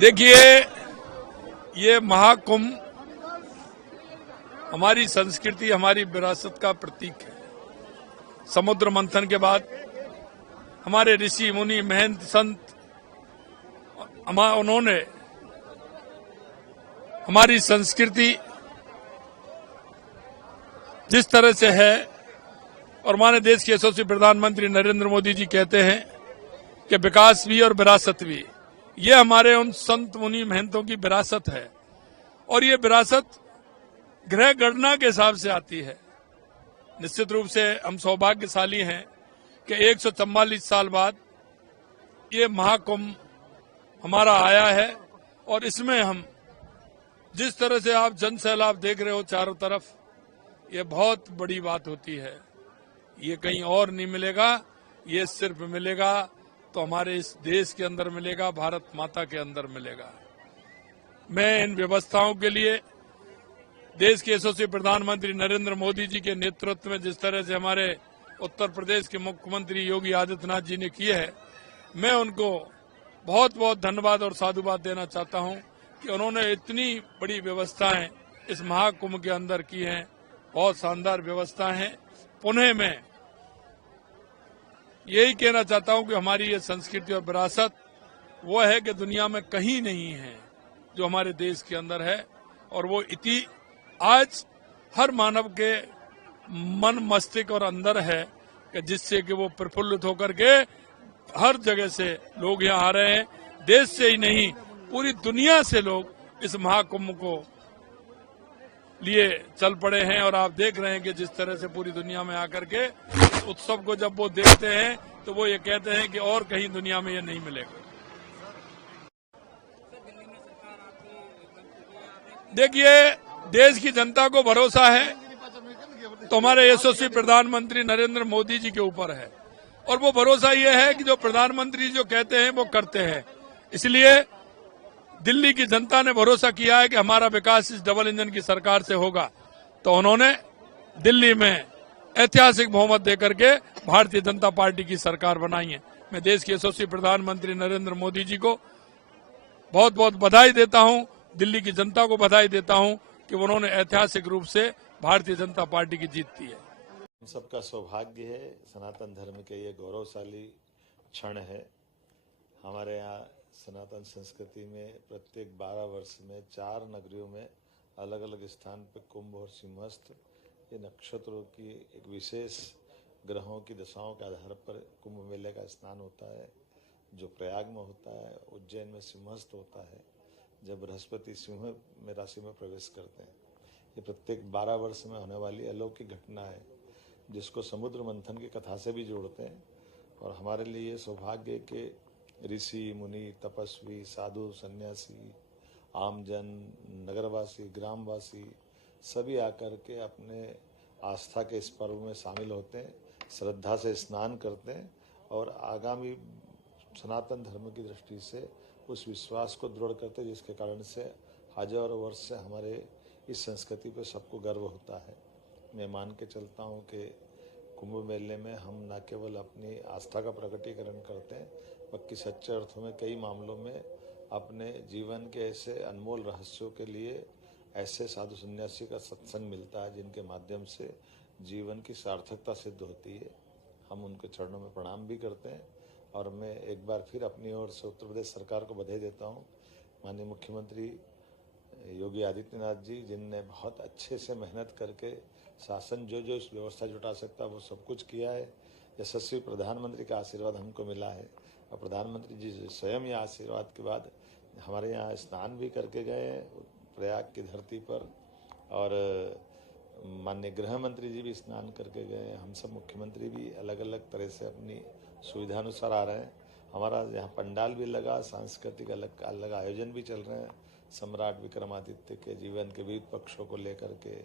देखिए, ये महाकुंभ हमारी संस्कृति, हमारी विरासत का प्रतीक है। समुद्र मंथन के बाद हमारे ऋषि मुनि महंत संत उन्होंने हमारी संस्कृति जिस तरह से है, और हमारे देश के यशस्वी प्रधानमंत्री नरेंद्र मोदी जी कहते हैं कि विकास भी और विरासत भी, ये हमारे उन संत मुनि महंतों की विरासत है। और ये विरासत ग्रह गणना के हिसाब से आती है। निश्चित रूप से हम सौभाग्यशाली हैं कि 144 साल बाद ये महाकुंभ हमारा आया है, और इसमें हम जिस तरह से आप जन सैलाब देख रहे हो चारों तरफ, ये बहुत बड़ी बात होती है। ये कहीं और नहीं मिलेगा, ये सिर्फ मिलेगा तो हमारे इस देश के अंदर मिलेगा, भारत माता के अंदर मिलेगा। मैं इन व्यवस्थाओं के लिए देश के यशस्वी प्रधानमंत्री नरेंद्र मोदी जी के नेतृत्व में जिस तरह से हमारे उत्तर प्रदेश के मुख्यमंत्री योगी आदित्यनाथ जी ने किए है, मैं उनको बहुत बहुत धन्यवाद और साधुवाद देना चाहता हूं कि उन्होंने इतनी बड़ी व्यवस्थाएं इस महाकुंभ के अंदर की हैं। बहुत शानदार व्यवस्था है। पुनः मैं यही कहना चाहता हूं कि हमारी ये संस्कृति और विरासत वो है कि दुनिया में कहीं नहीं है जो हमारे देश के अंदर है, और वो इति आज हर मानव के मन मस्तिष्क और अंदर है कि जिससे कि वो प्रफुल्लित होकर के हर जगह से लोग यहाँ आ रहे हैं। देश से ही नहीं, पूरी दुनिया से लोग इस महाकुंभ को लिए चल पड़े हैं, और आप देख रहे हैं कि जिस तरह से पूरी दुनिया में आकर के इस उत्सव को जब वो देखते हैं तो वो ये कहते हैं कि और कहीं दुनिया में ये नहीं मिलेगा। देखिए, देश की जनता को भरोसा है तो हमारे यशस्वी प्रधानमंत्री नरेंद्र मोदी जी के ऊपर है, और वो भरोसा ये है कि जो प्रधानमंत्री जो कहते हैं वो करते हैं। इसलिए दिल्ली की जनता ने भरोसा किया है कि हमारा विकास इस डबल इंजन की सरकार से होगा, तो उन्होंने दिल्ली में ऐतिहासिक बहुमत देकर के भारतीय जनता पार्टी की सरकार बनाई है। मैं देश के यशस्वी प्रधानमंत्री नरेंद्र मोदी जी को बहुत बहुत बधाई देता हूं, दिल्ली की जनता को बधाई देता हूं कि उन्होंने ऐतिहासिक रूप से भारतीय जनता पार्टी की जीत दी है। हम सबका सौभाग्य है, सनातन धर्म के ये गौरवशाली क्षण है। हमारे यहाँ सनातन संस्कृति में प्रत्येक 12 वर्ष में 4 नगरियों में अलग अलग स्थान पर कुंभ और सिंहस्थ, ये नक्षत्रों की एक विशेष ग्रहों की दशाओं के आधार पर कुंभ मेले का स्नान होता है, जो प्रयाग में होता है। उज्जैन में सिंहस्थ होता है, जब बृहस्पति सिंह में राशि में प्रवेश करते हैं। ये प्रत्येक 12 वर्ष में होने वाली अलौकिक घटना है, जिसको समुद्र मंथन की कथा से भी जोड़ते हैं। और हमारे लिए सौभाग्य के ऋषि मुनि तपस्वी साधु सन्यासी आमजन नगरवासी ग्रामवासी सभी आकर के अपने आस्था के इस पर्व में शामिल होते हैं, श्रद्धा से स्नान करते हैं, और आगामी सनातन धर्म की दृष्टि से उस विश्वास को दृढ़ करते हैं, जिसके कारण से हजारों वर्ष से हमारे इस संस्कृति पर सबको गर्व होता है। मैं मान के चलता हूँ कि कुंभ मेले में हम न केवल अपनी आस्था का प्रकटीकरण करते हैं, बल्कि सच्चे अर्थों में कई मामलों में अपने जीवन के ऐसे अनमोल रहस्यों के लिए ऐसे साधु सन्यासी का सत्संग मिलता है, जिनके माध्यम से जीवन की सार्थकता सिद्ध होती है। हम उनके चरणों में प्रणाम भी करते हैं, और मैं एक बार फिर अपनी ओर से उत्तर प्रदेश सरकार को बधाई देता हूँ। माननीय मुख्यमंत्री योगी आदित्यनाथ जी, जिनने बहुत अच्छे से मेहनत करके शासन जो जो इस व्यवस्था जुटा सकता वो सब कुछ किया है। यशस्वी प्रधानमंत्री का आशीर्वाद हमको मिला है, और प्रधानमंत्री जी स्वयं ये आशीर्वाद के बाद हमारे यहाँ स्नान भी करके गए प्रयाग की धरती पर, और माननीय गृह मंत्री जी भी स्नान करके गए। हम सब मुख्यमंत्री भी अलग अलग तरह से अपनी सुविधानुसार आ रहे हैं। हमारा यहाँ पंडाल भी लगा, सांस्कृतिक अलग अलग आयोजन भी चल रहे हैं। सम्राट विक्रमादित्य के जीवन के विविध पक्षों को लेकर के,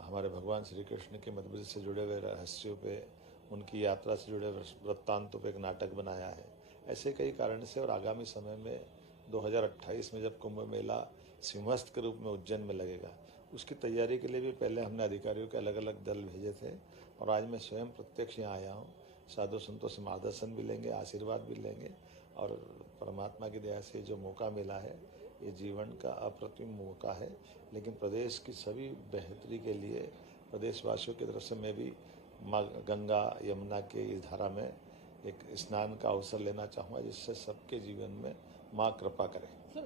हमारे भगवान श्री कृष्ण के मध्य से जुड़े हुए रहस्यों पे, उनकी यात्रा से जुड़े वृत्तांतों पे एक नाटक बनाया है। ऐसे कई कारण से, और आगामी समय में 2028 में जब कुंभ मेला सिंहस्थ के रूप में उज्जैन में लगेगा, उसकी तैयारी के लिए भी पहले हमने अधिकारियों के अलग अलग दल भेजे थे, और आज मैं स्वयं प्रत्यक्ष यहाँ आया हूँ। साधु संतों से मार्गदर्शन भी लेंगे, आशीर्वाद भी लेंगे, और परमात्मा की दया से जो मौका मिला है, ये जीवन का अप्रतिम मौका है। लेकिन प्रदेश की सभी बेहतरी के लिए प्रदेशवासियों की तरफ से मैं भी माँ गंगा यमुना के इस धारा में एक स्नान का अवसर लेना चाहूँगा, जिससे सबके जीवन में माँ कृपा करे।